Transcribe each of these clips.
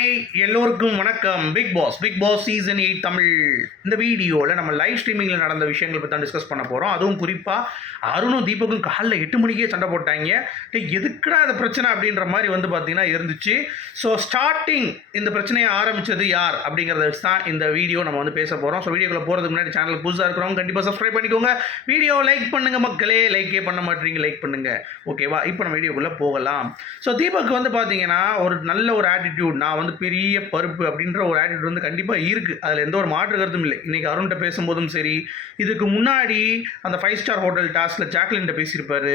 Hi எல்லோருக்கும் வணக்கம். Bigg Boss season 8 Tamil. இந்த வீடியோவில் நம்ம லைவ் ஸ்ட்ரீமிங்கில் நடந்த விஷயங்கள் பற்றி தான் டிஸ்கஸ் பண்ண போகிறோம். அதுவும் குறிப்பாக அருணும் தீபக்கும் காலைல 8 மணிக்கே சண்டை போட்டாங்க. எதுக்குடா அது பிரச்சனை அப்படின்ற மாதிரி வந்து பார்த்தீங்கன்னா இருந்துச்சு. ஸோ ஸ்டார்டிங் இந்த பிரச்சனையை ஆரம்பித்தது யார் அப்படிங்கிறத வச்சு தான் இந்த வீடியோ நம்ம வந்து பேச போகிறோம். ஸோ வீடியோக்குள்ளே போகிறதுக்கு முன்னாடி சேனல் புதுசாக இருக்கிறவங்க கண்டிப்பாக சப்ஸ்கிரைப் பண்ணிக்கோங்க. வீடியோ லைக் பண்ணுங்கள் மக்களே. லைக்கே பண்ண மாட்டீங்க, லைக் பண்ணுங்கள். ஓகேவா? இப்போ நம்ம வீடியோக்குள்ளே போகலாம். ஸோ தீபக் வந்து பார்த்தீங்கன்னா ஒரு நல்ல ஒரு ஆட்டிடியூட், நான் வந்து பெரிய பருப்பு அப்படின்ற ஒரு ஆட்டிடியூட் வந்து கண்டிப்பாக இருக்குது. அதில் எந்த ஒரு மாற்று கருத்தும் இல்லை. இன்றைக்கி அருண்கிட்ட பேசும்போதும் சரி, இதுக்கு முன்னாடி அந்த 5 ஸ்டார் ஹோட்டல் டாஸ்கில் ஜாக்லின்ட்ட பேசியிருப்பார்.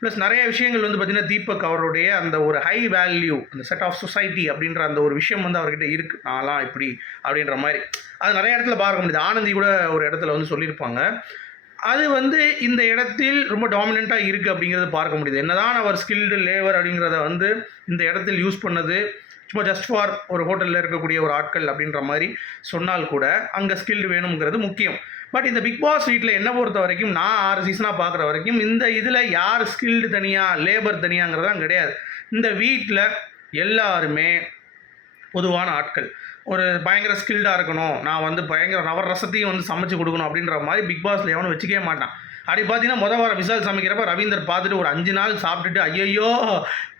ப்ளஸ் நிறைய விஷயங்கள் வந்து பார்த்திங்கன்னா தீபக் அவருடைய அந்த ஒரு ஹை வேல்யூ, அந்த செட் ஆஃப் சொசைட்டி அப்படின்ற அந்த ஒரு விஷயம் வந்து அவர்கிட்ட இருக்குது. நான்லாம் இப்படி அப்படின்ற மாதிரி அது நிறைய இடத்துல பார்க்க முடியுது. ஆனந்தி கூட ஒரு இடத்துல வந்து சொல்லியிருப்பாங்க. அது வந்து இந்த இடத்தில் ரொம்ப டாமினண்ட்டாக இருக்குது அப்படிங்கிறது பார்க்க முடியுது. என்னதான் அவர் ஸ்கில்டு லேவர் அப்படிங்கிறத வந்து இந்த இடத்தில் யூஸ் பண்ணது சும்மா ஜஸ்ட் ஃபார் ஒரு ஹோட்டலில் இருக்கக்கூடிய ஒரு ஆட்கள் அப்படின்ற மாதிரி சொன்னால் கூட அங்கே ஸ்கில்டு வேணுங்கிறது முக்கியம். பட் இந்த பிக் பாஸ் வீட்டில் என்ன பொறுத்த வரைக்கும், நான் 6 சீசனாக பார்க்குற வரைக்கும் இந்த இதில் யார் ஸ்கில்டு தனியாக லேபர் தனியாங்கிறதான் கிடையாது. இந்த வீட்டில் எல்லாருமே பொதுவான ஆட்கள். ஒரு பயங்கர ஸ்கில்டாக இருக்கணும், நான் வந்து பயங்கர நவரசத்தையும் வந்து சமைச்சு கொடுக்கணும் அப்படின்ற மாதிரி பிக் பாஸில் எவனும் வச்சுக்கவே மாட்டான். அப்படி பார்த்தீங்கன்னா மொதல் வாரம் விசால் சமைக்கிறப்ப ரவீந்தர் பார்த்துட்டு ஒரு 5 நாள் சாப்பிட்டுட்டு ஐயோ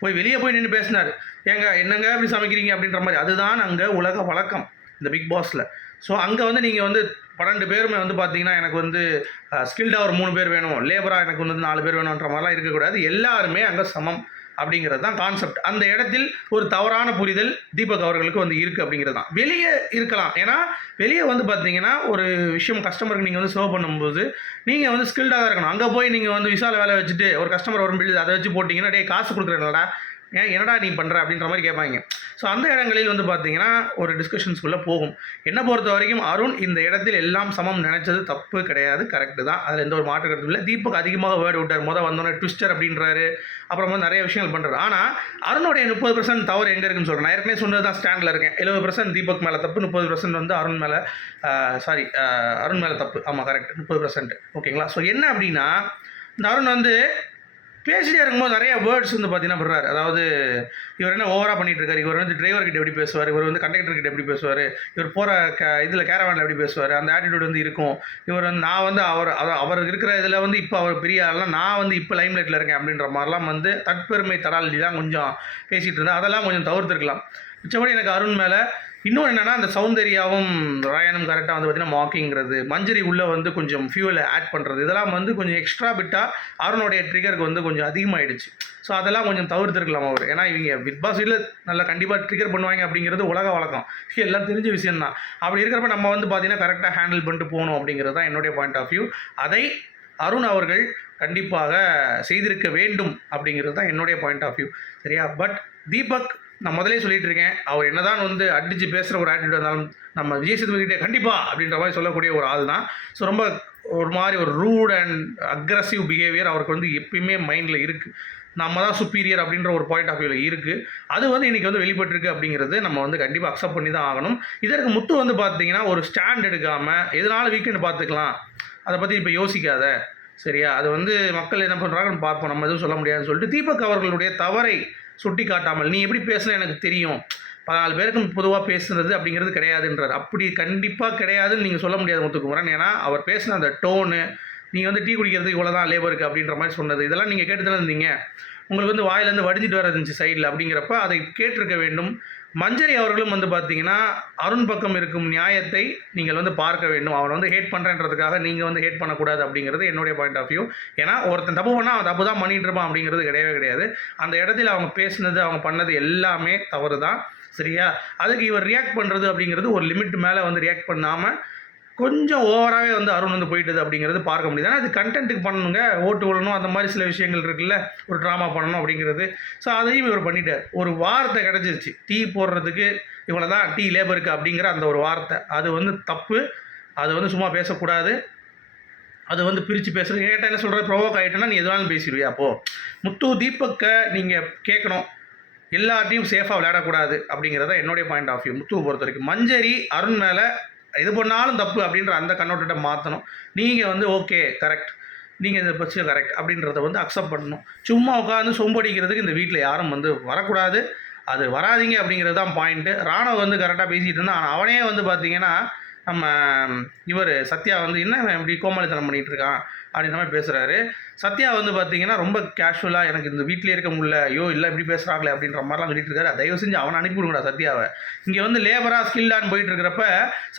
போய் வெளியே போய் நின்று பேசினார். ஏங்க என்னங்க இப்படி சமைக்கிறீங்க அப்படின்ற மாதிரி. அதுதான் அங்கே உலக வழக்கம் இந்த பிக் பாஸில். ஸோ அங்கே வந்து நீங்கள் வந்து 12 பேருமே வந்து பார்த்தீங்கன்னா எனக்கு வந்து ஸ்கில்டாக ஒரு 3 பேர் வேணும், லேபராக எனக்கு வந்து 4 பேர் வேணுன்ற மாதிரிலாம் இருக்கக்கூடாது. எல்லாருமே அங்கே சமம் அப்படிங்கிறது தான் கான்செப்ட். அந்த இடத்தில் ஒரு தவறான புரிதல் தீபக் அவர்களுக்கு வந்து இருக்குது அப்படிங்கிறது தான். வெளியே இருக்கலாம், ஏன்னா வெளியே வந்து பார்த்தீங்கன்னா ஒரு விஷயம் கஸ்டமருக்கு நீங்கள் வந்து சர்வ் பண்ணும்போது நீங்கள் வந்து ஸ்கில்டாக தான் இருக்கணும். அங்கே போய் நீங்கள் வந்து விசால வேலை வச்சுட்டு ஒரு கஸ்டமர் வரும் பில்டு அதை வச்சு போட்டிங்கன்னா டே காசு கொடுக்குறேன்டா, ஏன் என்னடா நீ பண்ணுற அப்படின்ற மாதிரி கேட்பாங்க. ஸோ அந்த இடங்களில் வந்து பார்த்தீங்கன்னா ஒரு டிஸ்கஷன்ஸ்குள்ளே போகும். என்னை பொறுத்த வரைக்கும் அருண் இந்த இடத்தில் எல்லாம் சமம் நினச்சது தப்பு கிடையாது, கரெக்டு தான். அதில் எந்த ஒரு மாற்று கருத்தும் இல்லை. தீபக் அதிகமாக வேர்டு விட்டார். வந்தோடனே ட்விஸ்டர் அப்படின்றாரு, அப்புறம் வந்து நிறைய விஷயங்கள் பண்ணுறாரு. ஆனால் அருணுடைய 30% தவறு எங்கே இருக்குன்னு சொல்கிறேன். நான் ஏற்கனவே சொன்னது தான் ஸ்டாண்டில் இருக்கேன். 70% தீபக் மேலே தப்பு, 30% வந்து அருண் மேலே அருண் மேலே தப்பு. ஆமாம், கரெக்ட், 30%. ஓகேங்களா? ஸோ என்ன அப்படின்னா, இந்த அருண் வந்து பேசிட்டே இருக்கும்போது நிறைய வேர்ட்ஸ் வந்து பார்த்தீங்கன்னா விடுறாரு. அதாவது இவர் என்ன ஓவராக பண்ணிகிட்டு இருக்காரு, இவர் வந்து டிரைவர்கிட்ட எப்படி பேசுவார், இவர் வந்து கண்டக்டர்கிட்ட எப்படி பேசுவார், இவர் போகிற இதில் கேரவானில் எப்படி பேசுவார், அந்த ஆட்டிடியூட் வந்து இருக்கும். இவர் வந்து நான் வந்து அவர் இருக்கிற இதில் வந்து இப்போ அவர் பெரிய ஆள்லாம், நான் வந்து இப்போ லைம்லைட்டில் இருக்கேன் அப்படின்ற மாதிரிலாம் வந்து தற்பெருமை தடாலி தான் கொஞ்சம் பேசிகிட்டு இருந்தேன். அதெல்லாம் கொஞ்சம் தவிர்த்துருக்கலாம். மிச்சபடி எனக்கு அருண் மேலே இன்னொன்று என்னென்னா, அந்த சௌந்தர்யாவும் ராயனும் கரெக்டாக வந்து பார்த்திங்கன்னா மாக்கிங்கிறது, மஞ்சரி உள்ளே வந்து கொஞ்சம் ஃபியூலை ஆட் பண்ணுறது, இதெல்லாம் வந்து கொஞ்சம் எக்ஸ்ட்ரா பிட்டாக அருணுடைய ட்ரிகருக்கு வந்து கொஞ்சம் அதிகமாகிடுச்சு. ஸோ அதெல்லாம் கொஞ்சம் தவிர்த்துருக்கலாம் அவர். ஏன்னா இவங்க பிக் பாஸ் வீட்டில் நல்லா கண்டிப்பாக ட்ரிகர் பண்ணுவாங்க அப்படிங்கிறது உலக வழக்கம், எல்லாம் தெரிஞ்ச விஷயந்தான். அப்படி இருக்கிறப்ப நம்ம வந்து பார்த்திங்கன்னா கரெக்டாக ஹேண்டில் பண்ணிட்டு போகணும் அப்படிங்கிறது தான் என்னுடைய பாயிண்ட் ஆஃப் வியூ. அதை அருண் அவர்கள் கண்டிப்பாக செய்திருக்க வேண்டும் அப்படிங்கிறது தான் என்னுடைய பாயிண்ட் ஆஃப் வியூ. சரியா? பட் தீபக், நான் முதலே சொல்லிட்டு இருக்கேன், அவர் என்னதான் வந்து அடித்து பேசுகிற ஒரு ஆட்டிடியூட் இருந்தாலும் நம்ம விஜய் சேதுபதிக்கிட்டே கண்டிப்பாக அப்படின்ற மாதிரி சொல்லக்கூடிய ஒரு ஆள் தான். ஸோ ரொம்ப ஒரு மாதிரி ஒரு ரூட் அண்ட் அக்ரஸிவ் பிஹேவியர் அவருக்கு வந்து எப்பயுமே மைண்டில் இருக்குது. நம்ம தான் சுப்பீரியர் அப்படின்ற ஒரு பாயிண்ட் ஆஃப் வியூவில் இருக்குது. அது வந்து இன்றைக்கி வந்து வெளிப்பட்டிருக்கு அப்படிங்கிறது நம்ம வந்து கண்டிப்பாக அக்செப்ட் பண்ணி தான் ஆகணும். இதற்கு முத்து வந்து பார்த்திங்கன்னா ஒரு ஸ்டாண்ட் எடுக்காமல் எதனால வீக்கெண்டு பார்த்துக்கலாம், அதை பற்றி இப்போ யோசிக்காத, சரியா? அது வந்து மக்கள் என்ன பண்ணுறாங்கன்னு பார்ப்போம், நம்ம எதுவும் சொல்ல முடியாதுன்னு சொல்லிட்டு தீபக் அவர்களுடைய தவறை சுட்டி காட்டாமல், நீ எப்படி பேசுன எனக்கு தெரியும், 14 பேருக்கு பொதுவாக பேசுனது அப்படிங்கிறது கிடையாதுன்றார். அப்படி கண்டிப்பாக கிடையாதுன்னு நீங்கள் சொல்ல முடியாது முத்துக்குமரன். ஏன்னா அவர் பேசின அந்த டோனு, நீங்கள் வந்து டீ குடிக்கிறதுக்கு இவ்வளோ தான் லேபருக்கு அப்படின்ற மாதிரி சொன்னது, இதெல்லாம் நீங்கள் கேட்டு தானே இருந்தீங்க. உங்களுக்கு வந்து வாயிலேருந்து வடிஞ்சிட்டு வர இருந்துச்சு சைடில். அப்படிங்கிறப்ப அதை கேட்டிருக்க வேண்டும். மஞ்சரி அவர்களும் வந்து பார்த்தீங்கன்னா அருண் பக்கம் இருக்கும் நியாயத்தை நீங்கள் வந்து பார்க்க வேண்டும். அவன் வந்து ஹேட் பண்ணுறன்றதுக்காக நீங்கள் வந்து ஹேட் பண்ணக்கூடாது அப்படிங்கிறது என்னுடைய பாயிண்ட் ஆஃப் வியூ. ஏன்னா ஒருத்தன் தப்பு பண்ணால் அவன் தப்பு தான் பண்ணிகிட்டு இருப்பான் அப்படிங்கிறது கிடையவே கிடையாது. அந்த இடத்துல அவங்க பேசுனது, அவங்க பண்ணது எல்லாமே தவறு தான். சரியா? அதுக்கு இவர் ரியாக்ட் பண்ணுறது அப்படிங்கிறது ஒரு லிமிட் மேலே வந்து ரியாக்ட் பண்ணாமல் கொஞ்சம் ஓவராகவே வந்து அருண் வந்து போயிட்டது அப்படிங்கிறது பார்க்க முடியுது. ஆனால் அது கண்டென்ட்டுக்கு பண்ணணுங்க, ஓட்டு விடணும், அந்த மாதிரி சில விஷயங்கள் இருக்குல்ல, ஒரு ட்ராமா பண்ணணும் அப்படிங்கிறது. ஸோ அதையும் இவர் பண்ணிட்டார். ஒரு வார்த்தை கிடச்சிருச்சு, டீ போடுறதுக்கு இவ்வளோ தான் டீ லேபருக்கு அப்படிங்கிற அந்த ஒரு வார்த்தை, அது வந்து தப்பு. அது வந்து சும்மா பேசக்கூடாது. அது வந்து பிரித்து பேசுகிறது. கேட்டால் என்ன சொல்கிறது, ப்ரொவோக் ஆகிட்டேன்னா நீ எதுவாலும் பேசிடுவியா? அப்போது முத்து தீபக்கை நீங்கள் கேட்கணும், எல்லாத்தையும் சேஃபாக விளையாடக்கூடாது அப்படிங்கிறத என்னுடைய பாயிண்ட் ஆஃப் வியூ. முத்துவை பொறுத்த வரைக்கும் மஞ்சரி அருண் மேலே எது பண்ணாலும் தப்பு அப்படின்ற அந்த கண்ணோட்டத்தை மாற்றணும். நீங்கள் வந்து ஓகே கரெக்ட், நீங்கள் இந்த பிரச்சனை கரெக்ட் அப்படின்றத வந்து அக்செப்ட் பண்ணணும். சும்மா உட்காந்து சொம்படிக்கிறதுக்கு இந்த வீட்டில் யாரும் வந்து வரக்கூடாது. அது வராதீங்க அப்படிங்கிறது தான் பாயிண்ட்டு. ராணவ் வந்து கரெக்டாக பேசிகிட்டு இருந்தான். ஆனால் அவனே வந்து பார்த்தீங்கன்னா நம்ம இவர் சத்யா வந்து என்ன இப்படி கோமாளித்தனம் பண்ணிகிட்டு இருக்கான் அப்படின்ற மாதிரி பேசுகிறாரு. சத்யா வந்து பார்த்தீங்கன்னா ரொம்ப கேஷுவலாக எனக்கு இந்த வீட்டிலே இருக்க முடியல, ஐயோ இல்லை இப்படி பேசுகிறாங்களே அப்படின்ற மாதிரிலாம் சொல்லிட்டு இருக்காரு. தயவு செஞ்சு அவனை அனுப்பிவிடுங்கடா சத்யாவை. இங்கே வந்து லேபராக ஸ்கில்லான்னு போயிட்டு இருக்கிறப்ப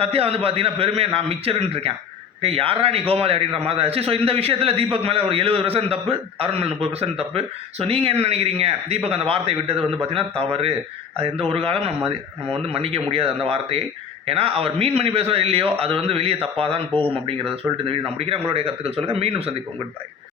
சத்யா வந்து பார்த்தீங்கன்னா பெருமையாக நான் மிக்சருன்னு இருக்கேன். டேய் யாரா நீ கோமாளி அப்படின்ற மாதிரி ஆச்சு. ஸோ இந்த விஷயத்தில் தீபக் மேலே ஒரு 70% தப்பு, அருண் மேலே 30% தப்பு. ஸோ நீங்கள் என்ன நினைக்கிறீங்க? தீபக் அந்த வார்த்தையை விட்டது வந்து பார்த்தீங்கன்னா தவறு. அது எந்த ஒரு காலம் நம்ம வந்து மன்னிக்க முடியாது அந்த வார்த்தையை. ஏன்னா அவர் மீன் பண்ணி பேசுகிறோம் இல்லையோ அது வந்து வெளியே தப்பாக தான் போகும் அப்படிங்கிறத சொல்லிட்டு இந்த வீடியோ நான் முடிக்கிறேன். உங்களுடைய கருத்துக்கள் சொல்லுங்கள். மீண்டும் சந்திப்போம். Good bye.